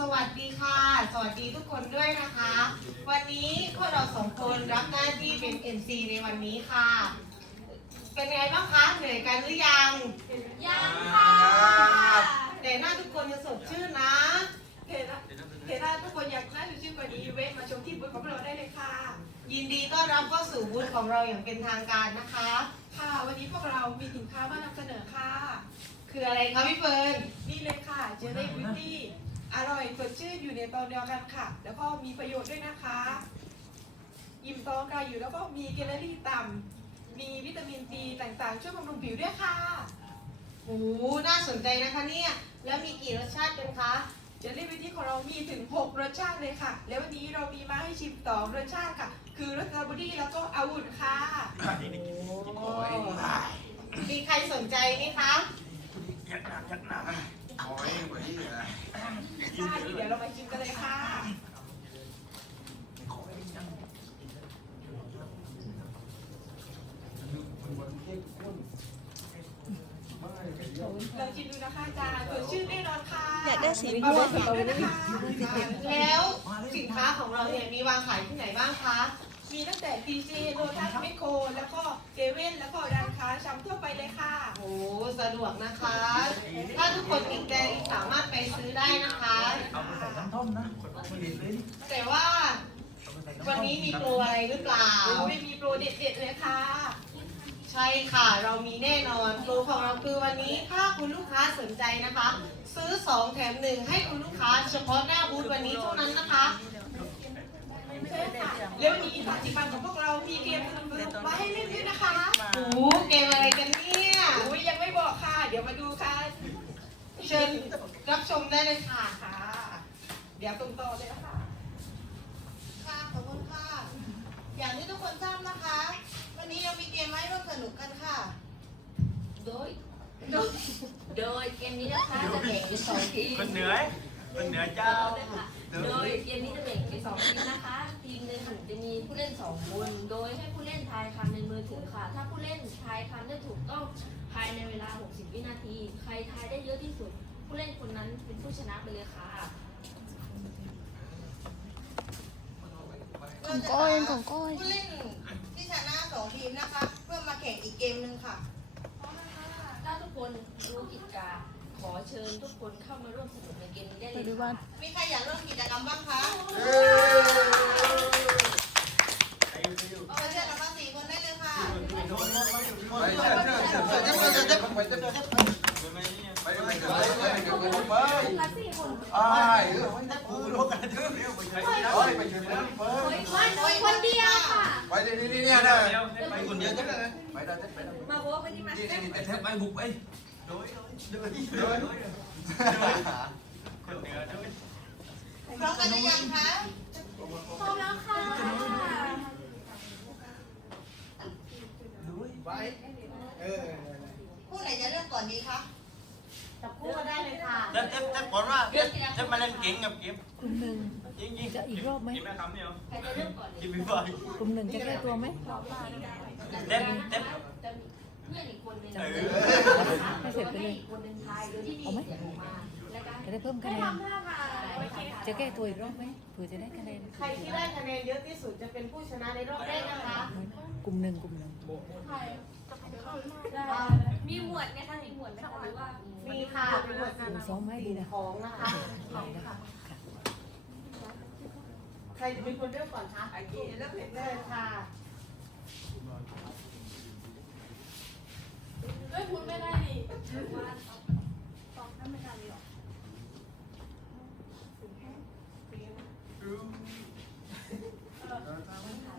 สวัสดีค่ะ สวัสดีทุกคนด้วยนะคะ วันนี้พวกเราสองคนรับหน้าที่เป็น MC ในวันนี้ค่ะ เป็นไงบ้างคะเหนื่อยกันหรือยัง ยังค่ะ แต่หน้าทุกคนยังสดชื่นนะเห็นนะเห็นนะทุกคนอยากน่าจะชื่อกว่านี้เว้ยมาชมที่บูธของเราได้เลยค่ะ ยินดีต้อนรับเข้าสู่บูธของเราอย่างเป็นทางการนะคะ ค่ะ วันนี้พวกเรามีสินค้ามานำเสนอค่ะ คืออะไรคะพี่เฟิร์นนี่เลยค่ะเจลลี่บิวตี้ อร่อยสดชื่นอยู่ในตอนเดียวกันค่ะ แล้วก็มีประโยชน์ด้วยนะคะ อิ่มท้องค่ะอยู่แล้วก็มีแคลอรี่ต่ำมีวิตามินซีต่างๆ ช่วยบำรุงผิวด้วยค่ะ โอ้โหน่าสนใจนะคะเนี่ย แล้วมีกี่รสชาติกันคะ เจลลี่บิวตี้ของเรามีถึง 6 รสชาติเลยค่ะ แล้ววันนี้เรามีมาให้ชิมสองรสชาติค่ะ คือรสสตรอเบอรี่แล้วก็องุ่นค่ะโอ้มีใครสนใจไหมคะ ค่ะเดี๋ยวเรามาชิมกันเลยค่ะลองชิมดูนะคะอาจารย์สดชื่นแน่นอนค่ะอยากได้สีม่วม่วงงสตรอเบอรี่ค่ะแล้วสินค้าของเราเนี่ยมีวางขายที่ไหนบ้างคะ มีตั้งแต่ดีเจโลทัสเมโครแล้วก็เซเว่นแล้วก็ร้านค้าชั้นทั่วไปเลยค่ะ โอ้สะดวกนะคะ ถ้าทุกคนติดใจสามารถไปซื้อได้นะคะ เอาไปใส่น้ำท่อมนะไม่เด็ดเลยแต่ว่าเอาไปใส่วันน้ำท่อมนี้มีโปรอะไรหรือเปล่า ไม่มีโปรเด็ดๆเลยค่ะ ใช่ค่ะเรามีแน่นอนโปรของเราคือวันนี้ถ้าคุณลูกค้าสนใจนะคะ ซื้อ 2 แถม 1 ให้คุณลูกค้าเฉพาะหน้าบูธวันนี้เท่านั้นนะคะ ใช่ค่ะแล้ววันนี้ฝากจิบันของพวกเรา มีเกมสนุกๆมาให้เล่นด้วยนะคะโอ้เกมอะไรกันเนี่ยอุ้ยยังไม่บอกค่ะ เดี๋ยวมาดูค่ะ เชิญรับชมได้เลยค่ะค่ะ เดี๋ยวส่งต่อเลยค่ะค่ะขอบคุณค่ะ อย่างที่ทุกคนทราบนะคะ วันนี้เรามีเกมมาให้ร่วมสนุกกันค่ะ โดย โดยโดยเกมนี้นะคะจะแบ่งเป็นสองทีมมันเหนื่อยมันเหนื่อยเจ้าเอาเลยค่ะโดยเกมนี้จะแบ่งเป็นสองทีมนะคะ ทีมหนึ่งจะมีผู้เล่นสองคน โดยให้ผู้เล่นทายคำในมือถือค่ะ ถ้าผู้เล่นทายคำได้ถูกต้องภายในเวลา 60 วินาที ใครทายได้เยอะที่สุด ผู้เล่นคนนั้นเป็นผู้ชนะไปเลยค่ะ ของก้อยของก้อย ผู้เล่นที่ชนะสองทีมนะคะ เพื่อมาแข่งอีกเกมหนึ่งค่ะ ถ้าทุกคนรู้กิจกาขอเชิญทุกคนเข้ามาร่วมสนุกในเกมนี้ได้เลยไปดูบ้าค่ะนมีใครอยากร่วมกิจกรรมบ้างคะ คนเดียวค่ะมาโว้คนนี้มาพร้อมแล้วค่ะ ไปเออผู้ไหนจะเริ่มก่อนดีคะจับคู่ก็ได้เลยค่ะจะจะจะบอกว่าจะจะมาเล่นเก่งกับเกมกลุ่มหนึ่งจริงจริงจะอีกรอบไหมกินแม่คำเนี่ยใครจะเริ่มก่อนกินไม่ไหวกลุ่มหนึ่งจะแก้ตัวไหมเต็มเต็มเพื่อนอีกคนหนึ่งเออให้เสร็จไปเลยคนหนึ่งทายโดยที่มีเสียงออกมาแล้วก็ จะได้เพิ่มคะแนนจะแก้ตัวอีกรอบไหมเผื่อจะได้คะแนนใครที่ได้คะแนนเยอะที่สุดจะเป็นผู้ชนะในรอบแรกนะคะ กลุ่มหนึ่งกลุ่มหนึ่งมีหมวดไหมคะมีหมวดไหมคะหรือว่ามีค่ะเป็นหมวดกลุ่มซ้อมให้ดีนะของนะคะใครจะเป็นคนเริ่มก่อนคะโอเคเริ่มเลยเริ่มค่ะเฮ้ยคุณไม่ได้ดิ True.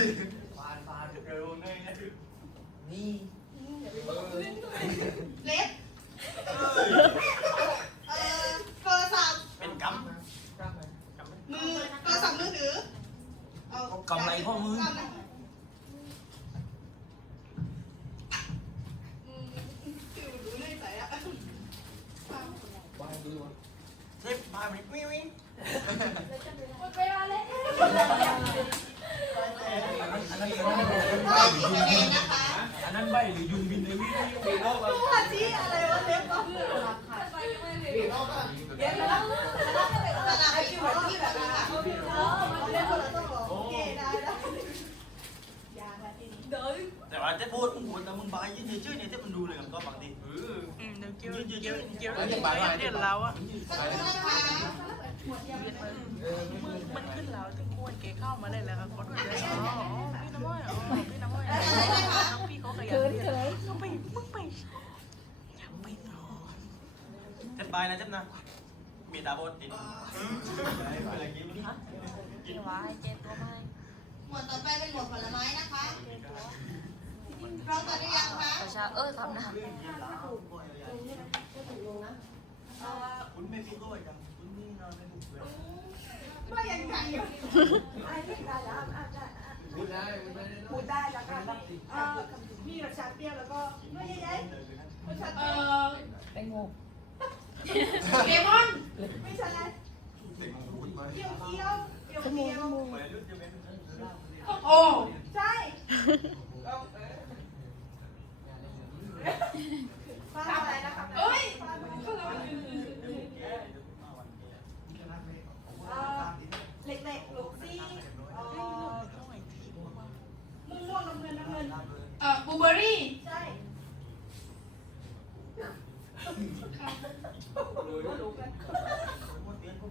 chicken. อันนั้นก็สีคะแนนนะคะอันนั้นใบหรือยุงบินในวิ่งวิ่งปีนอกแล้ว่าชี้อะไรวะเล็บวะปีนอกแล้วเดี๋ยวนะสลับไอคิวแบบที่แบบนี้ค่ะเล่นคนละต้องบอกโอเคได้ได้ยากละทีนี้เดินแต่ว่าจะพูดมึงพูดแต่มึงบายยืนเฉยๆเนี่ยที่มันดูเลยกับก็บางทีเออยืนเฉยๆเกี่ยวแล้ยังบายเดี๋ยวเราอะสักครู่นะคะเออไม่ไม่มันขึ้นแล้วถึงควรเกเข้ามาเลยแล้วครับคนอื่นเลย อ๋อพี่น้ำอ้อยอ๋อพี่น้ำอ้อยอะไรนะคะน้องพี่เขาขยันเรียนมึงไปมึงไปอย่าไปนอนเจ็บบายนะเจ็บนะมีตาบอดติดกินไว้เจ็ดตัวไม้หมวดต่อไปเป็นหมวดผลไม้นะคะพร้อมกันหรือยังคะประชาเออทำนะคุณไม่พี่ก็ไว้จังคุณนี่นอนไม่ถูกเลยไม่ยังไงอยู่ไอ้ที่ได้แล้วอะได้ พูดได้พูดได้พูดได้แล้วกันเอ่อมีรสชาติเปรี้ยวแล้วก็เนื้อใหญ่ๆรสชาติเปรี้ยวแตงโมเลมอนไม่ใช่เด็กพูดมาเปรี้ยวเคี้ยวเปรี้ยวเคี้ยวไปรุ่นจะเป็นโอ้ใช่ฟ้าอะไรนะครับเอ้ยเล็กๆลูกซี่เอ่อม่วงๆน้ำเงินน้ำเงิน เอ่อ บูเบอรี่ใช่เ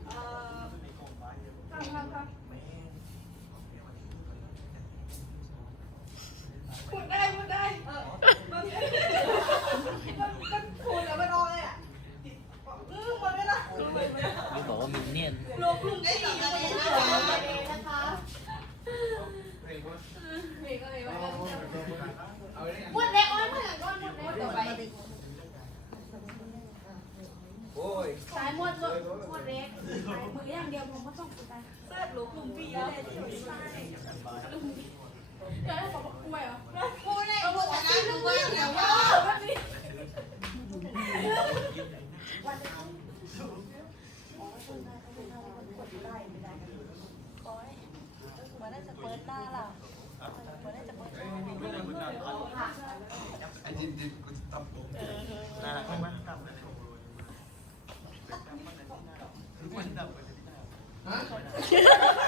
อ่อครับครับครับพูดได้พูดได้เออมันมันมันพูดแล้วมันออกเลยอะอืมหมดเวลา ไม่บอกว่ามินเนี่ยน ลงลุง ได้ ได้ ส ดี อง นะคะ คะแนนนะคะ เอาเลย หมดแล้วอ้อยหมดแล้วก้อนหมดแล้วต่อไป โอ้ย สายหมดเลยหมดเล็ก มืออย่างเดียวผมก็ต้องกูตายเสื้อลุงลุงพี่อะไรที่อยู่ใต้เดี๋ยวให้บอกกูไปเหรอผู้ได้ผู้ชนะว่าเดี๋ยวว่าเหมือนน่าจะเปิดหน้าล่ะเหมือนน่าจะเปิดไอ้ดินดินกูตั Yeah.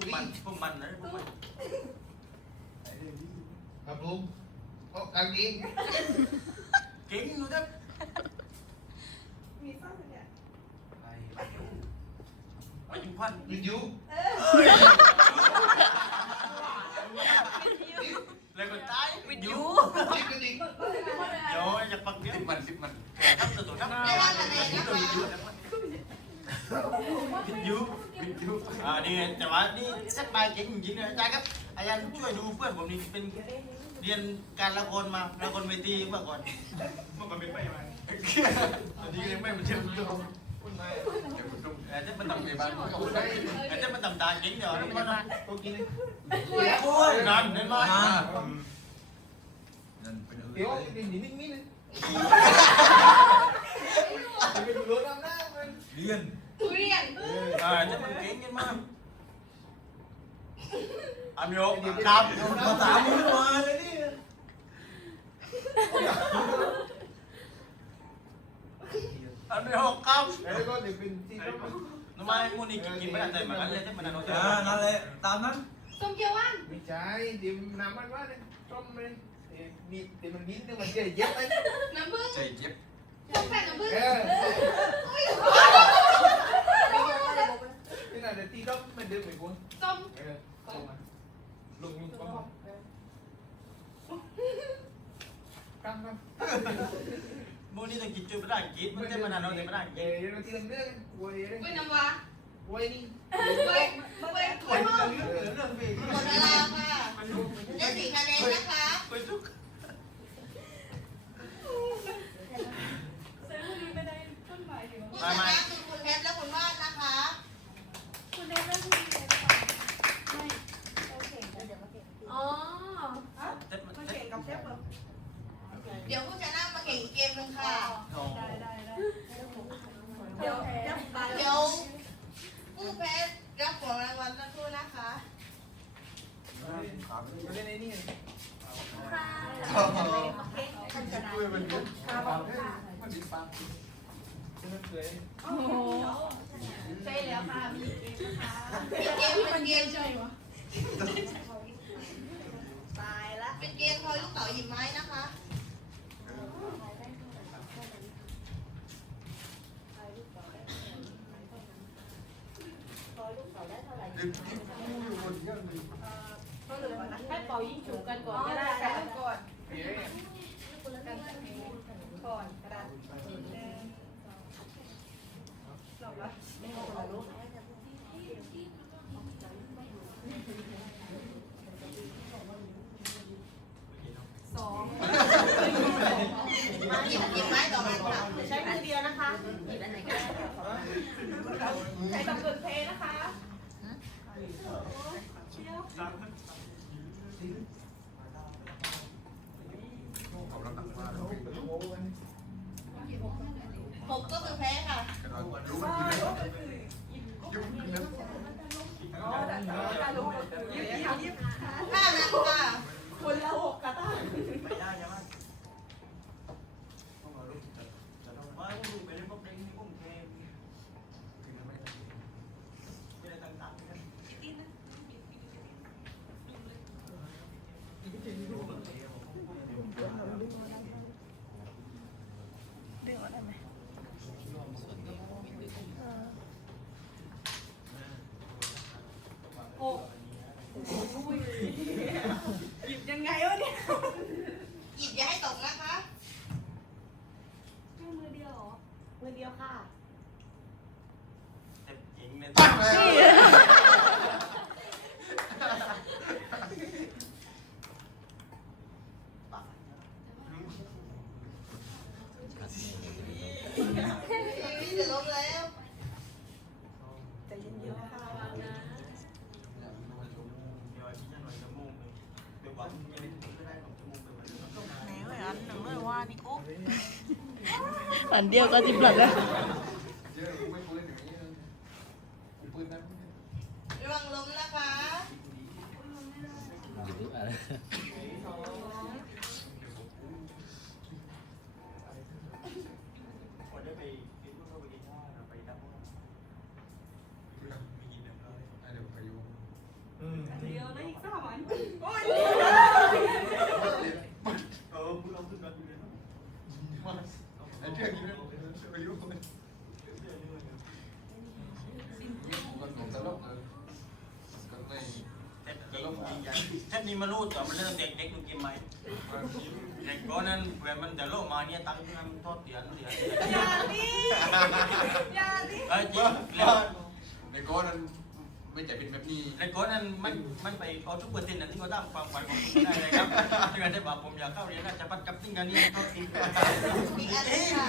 พวกมันพวกมันนะพวกมันครับผมโอ้กางเกงเก่งดูนะมีฟ้าเนี่ยมาอยู่พันวิทยุเลยคนตายวิทยุจิกกระดิ่งเดี๋ยวอย่าปักเดี๋ยวสิบมันสิบมันทำตัวตัวทำได้ว่าคะแนนนะคะวิทยุวิทยุ อ่านี่แต่ว่านี่เซ็ตบายเก่งจริงๆนะอาจารย์ครับอาจารย์ช่วยดูเพื่อนผมนี่เป็นเรียนการละครมาละครเวทีเมื่อก่อนเมื่อก่อนเป็นไม่มาอันนี้ยังไม่มาเชื่อมโยงพูดไม่เดี๋ยวคุณต้องแต่จะมาทำในทำบ้านก็พูดได้แต่จะมาทำตาเก่งเดี๋ยวนี่มันตัวกินโอ้ยนั่นเห็นไหมนั่นเป็นเดี๋ยวนิ่งนิ่งนิ่งเลยเป็นรถน้ำหน้ามันเรียน ทุเรียนอ่าจะมันเก่งกันมากอามิโอครับภาษามือมาเลยนี่อามิโอครับแล้วก็เดี๋ยวเป็นที่ต้องทำไมมูนี่กินไม่ได้ใจมากันเลยที่มันนั่นอ่านั่นแหละตามนั้นส้มเกียวหว่านไม่ใช่เดี๋ยวน้ำมันว่าเนี่ยต้มเลยมีเดี๋ยวมันดิ้นเนี่ยมันจะเย็บไปน้ำผึ้งใจเย็บส้มแป้งน้ำผึ้งเออนี่ น่ะเดี๋ยวตีต้มมันเดิมไปกูส้มเออลงมาลงลงลงกั้งกั้งมื่อนี้ต้องกินจุดไม่ได้กินมันจะมานานเราจะไม่ได้เดี๋กินยวเราทีละเรื่องวัวเองไม่นำวะวัวนี่เว้ยเว้ยเรื่องเรื่องเรื่องเรื่องหมดเวลาค่ะได้สี่คะแนนนะคะไปทุกเซรุ่นนี้ไม่ได้ต้นไม้เดียวผู้ชนะคือคุณเพชรและคุณวา เล่นเรื่องคุณเล่นไม่โอเคเดี๋ยวมาเก็บอ๋อ เต็มมาเต็เก่งมกับเชฟเหรอเดี๋ยวผู้ชนะมาแข่งอีกเกมหนึงค่ะได้ได้ได้เดี๋ยวเดี๋ยวเดี๋ยวผู้แพ้รับของรางวัลสักครู่นะคะมาเล่นไอ้นี่ค่ะเค้กกันชนะมันเยอะมันดิฟังมันเคย ใช่แล้วค่ะมีเองนะคะเกมเป็นเกมใช่วะตายละเป็นเกมทอยลูกเต๋าหยิบไม้นะคะก็เลยว่าให้เป่ายิงฉุกกันก่อนก็ได้แต่ก่อนเฮ้ก่อนกระดาษหลบละ มาหยิบหยิบไม้ต่อมาค่ะ ใช้มือเดียวนะคะ หยิบอันไหนก็ได้ ใช้ตำลึงเทนะคะ ขอบรับตังค์มาแล้วโอ้ย หกก็คือแพ้ค่ะ รู้มันกินแล้วยุ่งกินแล้ว อ๋อแต่แต่ลงยิบยิบยิบ ห้านันค่ะ คนละหกกระต่าย ไม่ได้ใช่ไหมต้องเอาลูกจะจะต้องว่าลูกไปเล่นพวกเด็กนี่พวกแกกินไม่ได้ไม่ได้ต่างๆกัน ดึงออกได้ไหม หยิบยังไงวะเนี่ย หยิบอย่าให้ตกนะคะ มือเดียวเหรอ มือเดียวค่ะ เต็มจริงเลย ตั้งแล้ว จะล้มแล้ว ใจเย็นๆนะคะ เดี๋ยวพี่จะหน่อยจมูกเลยเดี๋ยววันยังไม่ถึงก็ได้ของจมูกไปวันนี้ ไหนเว้ยอันหนึ่งเลยว่านี่กู อันเดียวก็จิบหลักแล้ว เยอะไม่ปืนอย่างนี้ปืนนั้น ระวังล้มนะคะ คนได้ไปกินข้าวไปกินข้าวไปดับมียินเรียบร้อย เดี๋ยวไปอยู่ อืม เดียวนะอีกสามวันโอ้ย เออคุณเอาขึ้นมาดูเลยนะ ไอ้เพื่อนกินไปอยู่คนหนุ่มตลกเลยก็ไม่ เท็ดยิงยิงใหญ่เท็ด นี่มาลูดต่อมันเรื่องเด็กเด็กมันกินไหมเด็กก้อนนั้นเวลามันจะโลมาเนี่ยตั้งมันทอดเตียนเตียนอย่าดิอย่าดิเออจริงแล้ว ในก้อนนั้น ไม่ใจเป็นแบบนี้แล้วก้อนนั้นมันมันไปเอาทุกเปอร์เซ็นต์นั้นที่เขาตั้งความฝันของคุณได้เลยครับที่มันได้บอกผมอยากเข้าเรียนราชพัฒกับทิ้งกันนี่เขาทิ้งมีอันเอ้นี้ยค่ะ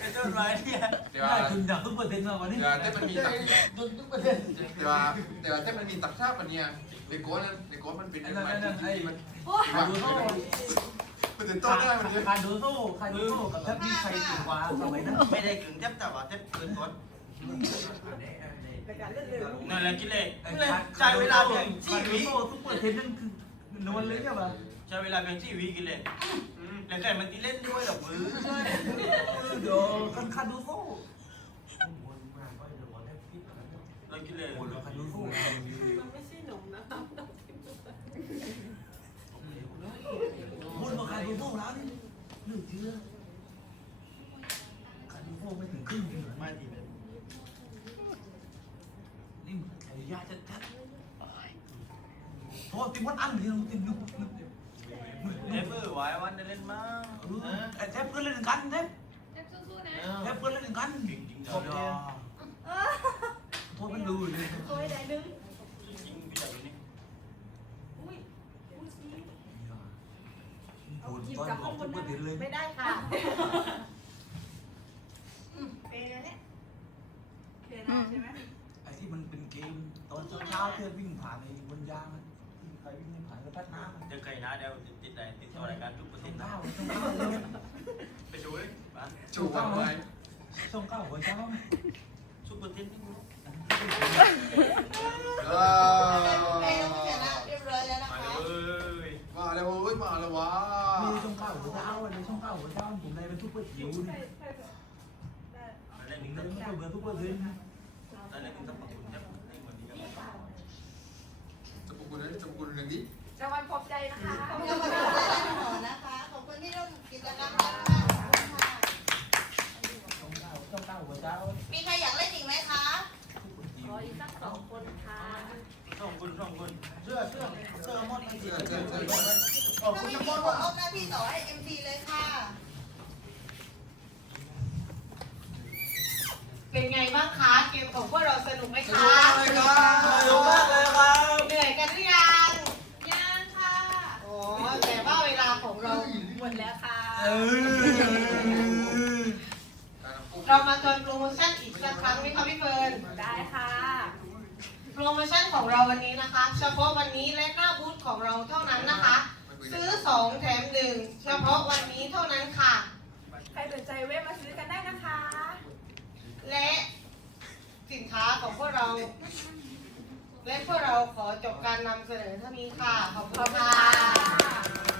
ไอ้เจ้าไรเนี่ยแต่ว่าคุณอยากทุกประเด็นมาวันนี้แต่แต่มันมีตักโดนทุกประเด็นแต่ว่าแต่ว่าแต่มันมีตักชาปันเนี่ยในก้อนนั้นในก้อนมันเป็นไอ้แบบนั่นนั่นไอ้มันคาดูโซ่มันถึงต้นได้มันเนี่ยคาดูโซ่คาดูโซ่กับแทบมีใครถึงว่าสมัยนั้นไม่ได้กึ่งเจ็บแต่ว่าเจ็บเกินก้อนในการเล่นเร็วนั่นแหละกิเลสไอ้ใช้เวลาเพียงคาสี่ดูวิโซ่ทุกประเด็นนั่นคือนวลเลยใช่ป่ะใช้เวลาเพียงสี่วิกิเลสแล้วใครมันตีเล่นด้วยหรอมือเดี๋ยวกันคาดูโซ่เรากิเลส คาดูโซ่ มันไม่ใช่หนมนะคะ พูดมาคาดูโซ่แล้วนี่เรื่องจริงเลยคาดูโซ่ไม่ถึงครึ่งเลย ไม่ดีเลย นี่มันไอ้ ยาจะจัดโทษติมวัดอันที่เราติมนึกนึกเอฟเฟอร์ไว้วันเล่นมากไอ้แทบก็เล่นกันแทบเแล้วเพื่อนเล่นกันเก่งจริงจังเลยโทษมันดูเลยโอ้ยได้ดึงจริงพี่จับนี่อุ้ยอุ้ยชี้ปวดตอนออกจากเพื่อนเลยไม่ได้ค่ะ เปย์เนี่ย เคนะใช่ไหม ไอ้ที่มันเป็นเกมตอนเช้าเพื่อนวิ่งผ่านในบนยางใครวิ่งผ่านก็พัดน้ำเจอใครนะเดี๋ยวติดไหนติดต่อรายการทุกประเทส่ศงนะข้าวส่งข้าวเลยไปดูเลยมาจูบกันไว้ส่งข้าวหัวเช้าทุกประเทศนี่เอเปย์ต้องชนะอเรียบร้อยแล้วนะมาคะเลยมาแล้วเว้ยมาแล้ววะมีส่งข้าวหัวเช้าเลยส่งข้าวหัวเช้าผมเลยเป็นทุกเพื่อนหิวนี่อะไรถึนี่งก็เลยไม่ต้องเบื่อทุกเพื่อนเลยอะไรนี่ก็ปักคุณจะให้เหมือนนี้กัน จะปกุลนะจะปกุลหนึ่งดิ รางวัลปลอบใจนะคะ ขอบคุณที่ร่วมนะคะ ขอบคุณที่ร่วมกิจกรรมนะคะขอบคุณค่ะส่งข้าวส่งข้าวหัวเช้ามีใครอยากเล่นอีกไหมคะทุกคนหิขวออีกสักสองคนค่ะสองคนสองคนเสื้อเสื้อเสื้อมอดอีกทีเจอเจอเจอขอบถ้าคุณไม่น้ำมีมอดผมว่ะมอบหน้าที่ต่อให้ MC เลยค่ะ เป็นไงบ้างคะ เกมของพวกเราสนุกไหมสคะ นุกมากเลยครับสนุกมากเลยครับ เหนื่อยกันหรือยัง ยังค่ะ อ๋อ แต่ว่าเวลาของเรา ห มดแล้วค่ะเออเรามาทวนโปรโมชั่นอีกสักครั้งไหมคะพี่เฟิร์น ได้ค่ะ โปรโมชั่นของเราวันนี้นะคะ เฉพาะวันนี้และหน้าบูธของเราเท่านั้นนะคะ ซื้อ 2 แถม 1 เฉพาะวันนี้เท่านั้นค่ะ ใครสนใจเว็บมาซื้อกันได้นะคะ และสินค้าของพวกเรา และพวกเราขอจบการนำเสนอเท่านี้ค่ะ ขอบคุณค่ะ